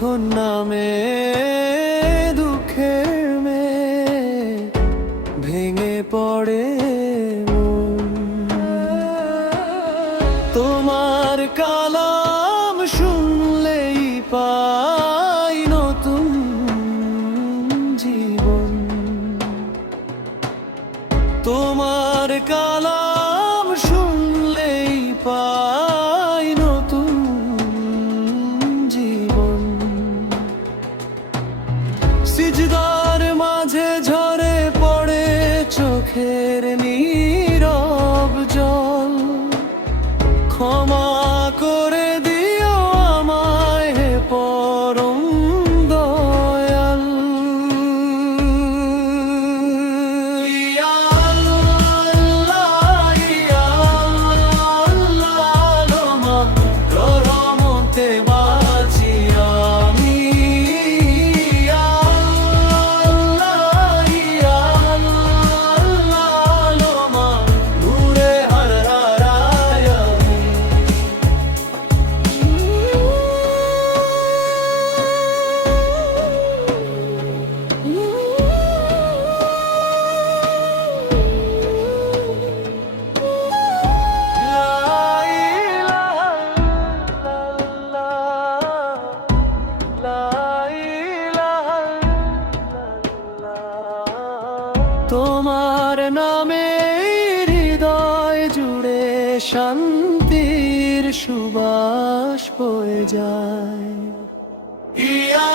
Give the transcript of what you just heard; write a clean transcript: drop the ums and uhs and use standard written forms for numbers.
যখন নামে দুঃখের মেঘ, ভেঙে পড়ে মন। তোমার কালাম শুনলেই পাই নতুন জীবন। তোমার কালাম শুনলেই পাই নতুন জীবন। সিজদার মাঝে ঝরে পড়ে চোখের নীরব জল। ক্ষমা করে দিও আমায় হে পরম দয়াল। ইয়া আল্লাহ, ইয়া আল্লাহ, তোমার রহমতে বাঁচি আমি। ইয়া আল্লাহ, ইয়া আল্লাহ, তোমার নূরে হর রায় আমি। তোমার নামে হৃদয় জুড়ে শান্তির সুবাস বয়ে যায়। ইয়া